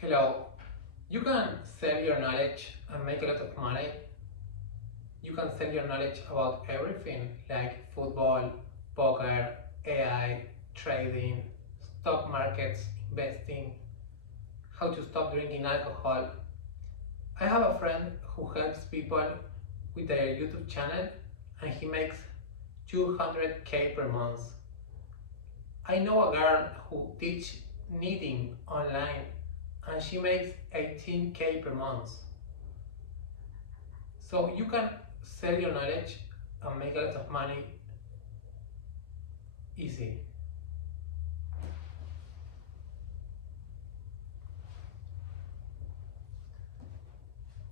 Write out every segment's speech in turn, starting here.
Hello, you can sell your knowledge and make a lot of money. You can sell your knowledge about everything like football, poker, AI, trading, stock markets, investing, how to stop drinking alcohol. I have a friend who helps people with their YouTube channel and he makes 200k per month. I know a girl who teaches knitting online and she makes 18k per month. So you can sell your knowledge and make a lot of money easy.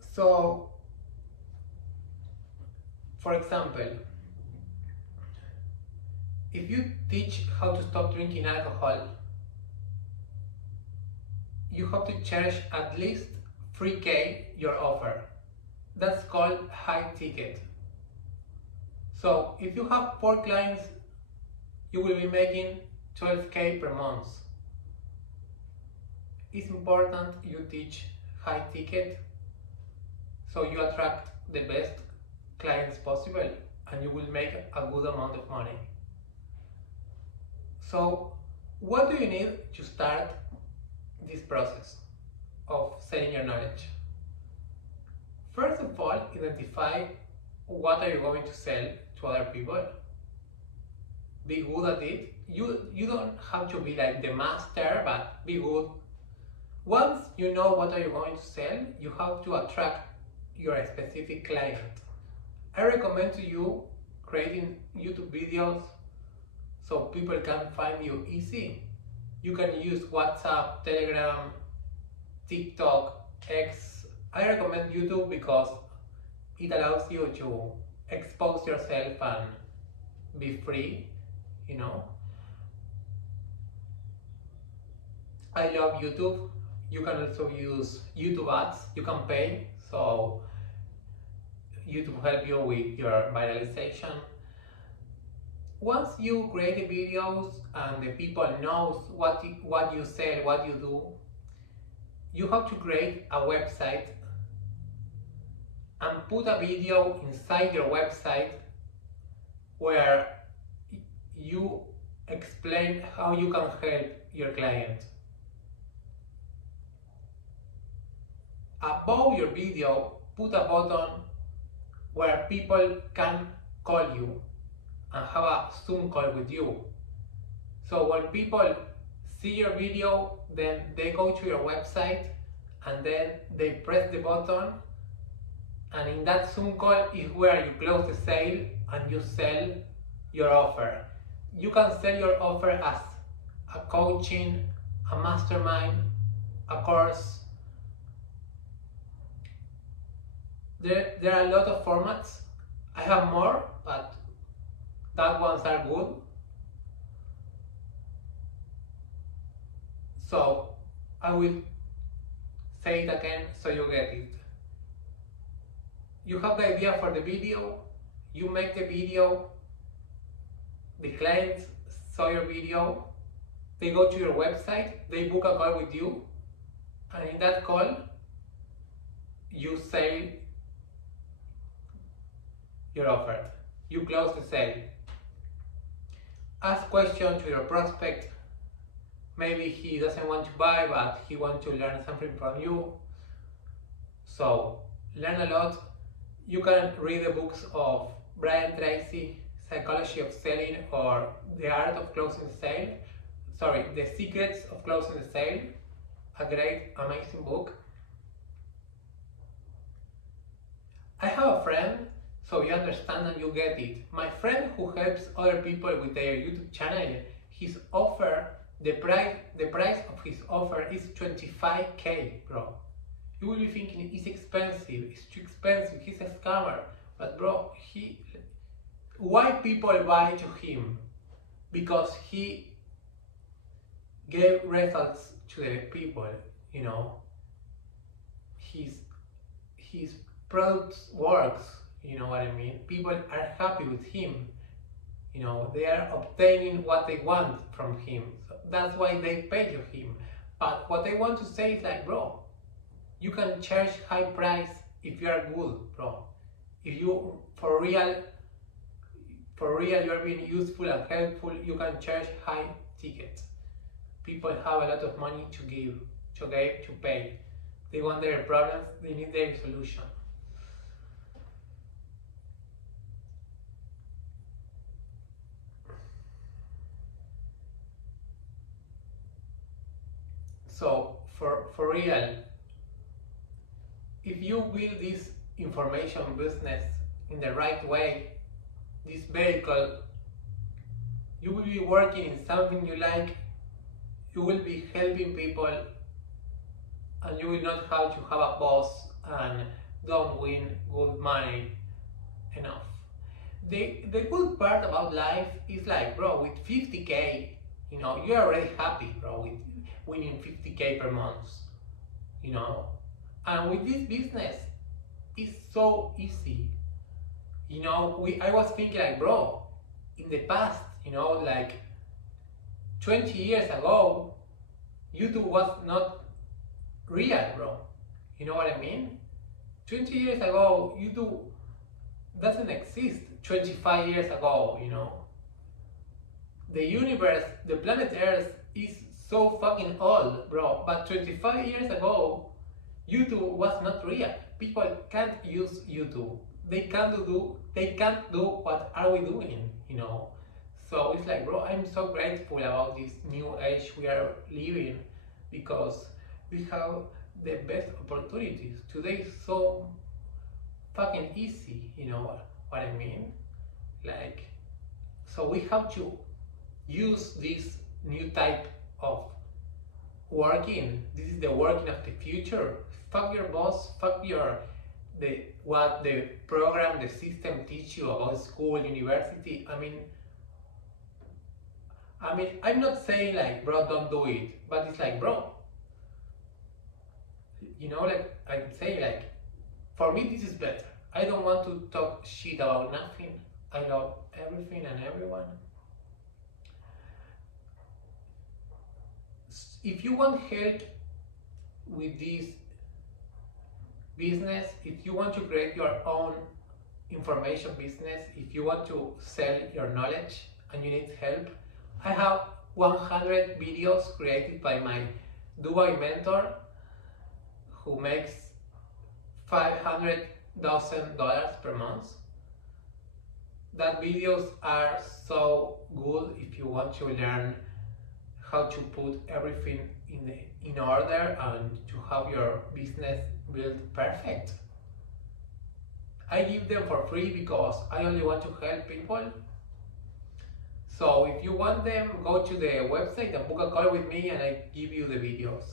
So, for example, if you teach how to stop drinking alcohol, you have to charge at least 3k your offer. That's called high ticket. So if you have 4 clients, you will be making 12k per month. It's important you teach high ticket so you attract the best clients possible and you will make a good amount of money. So what do you need to start this process of selling your knowledge? First of all, identify what are you going to sell to other people. Be good at it. You don't have to be like the master, but be good. Once you know what are you going to sell, you have to attract your specific client. I recommend to you creating YouTube videos so people can find you easy. You can use WhatsApp, Telegram, TikTok, X. I recommend YouTube because it allows you to expose yourself and be free, you know. I love YouTube. You can also use YouTube ads. You can pay, so YouTube help you with your viralization. Once you create the videos and the people knows what you sell, what you do, you have to create a website and put a video inside your website where you explain how you can help your client. Above your video, put a button where people can call you and have a Zoom call with you. So when people see your video, then they go to your website and then they press the button, and in that Zoom call is where you close the sale and you sell your offer. You can sell your offer as a coaching, a mastermind, a course. There are a lot of formats. I have more, but that ones are good. So I will say it again so you get it. You have the idea for the video, you make the video, the clients saw your video, they go to your website, they book a call with you, and in that call you sell your offer. You close the sale. Ask questions to your prospect. Maybe he doesn't want to buy, but he wants to learn something from you. So learn a lot. You can read the books of Brian Tracy, Psychology of Selling, or The Art of Closing the Sale. Sorry, The Secrets of Closing the Sale. A great, amazing book. I have a friend, so you understand and you get it. My friend who helps other people with their YouTube channel, his offer, the price of his offer is 25k, bro. You will be thinking it's expensive, it's too expensive, he's a scammer. But bro, why people buy to him? Because he gave results to the people, you know. His products works, you know what I mean? People are happy with him, you know, they are obtaining what they want from him. So that's why they pay to him. But what I want to say is like, bro, you can charge high price if you are good, bro. If you, for real, you are being useful and helpful, you can charge high tickets. People have a lot of money to give, to pay. They want their problems, they need their solution. So, for real, if you build this information business in the right way, this vehicle, you will be working in something you like, you will be helping people, and you will not have to have a boss and don't win good money enough. The good part about life is like, bro, with 50K, you know, you're already happy, bro, with winning 50K per month, you know. And with this business, it's so easy. You know, I was thinking like, bro, in the past, you know, like 20 years ago, YouTube was not real, bro. You know what I mean? 20 years ago, YouTube doesn't exist 25 years ago, you know. The universe, the planet Earth is so fucking old, bro. But 25 years ago, YouTube was not real. People can't use YouTube. They can't do what are we doing, you know. So it's like, bro, I'm so grateful about this new age we are living, because we have the best opportunities. Today is so fucking easy, you know what I mean? Like, so we have to use this new type of working. This is the working of the future. Fuck your boss, fuck what the program, the system teach you about school, university. I mean, I'm not saying like, bro, don't do it, but it's like, bro, you know, like I'm saying, like, for me this is better. I don't want to talk shit about nothing. I love everything and everyone. If you want help with this business, if you want to create your own information business, if you want to sell your knowledge and you need help, I have 100 videos created by my Dubai mentor who makes $500,000 per month. That videos are so good if you want to learn how to put everything in order and to have your business built perfect. I give them for free because I only want to help people. So if you want them, go to the website and book a call with me and I give you the videos.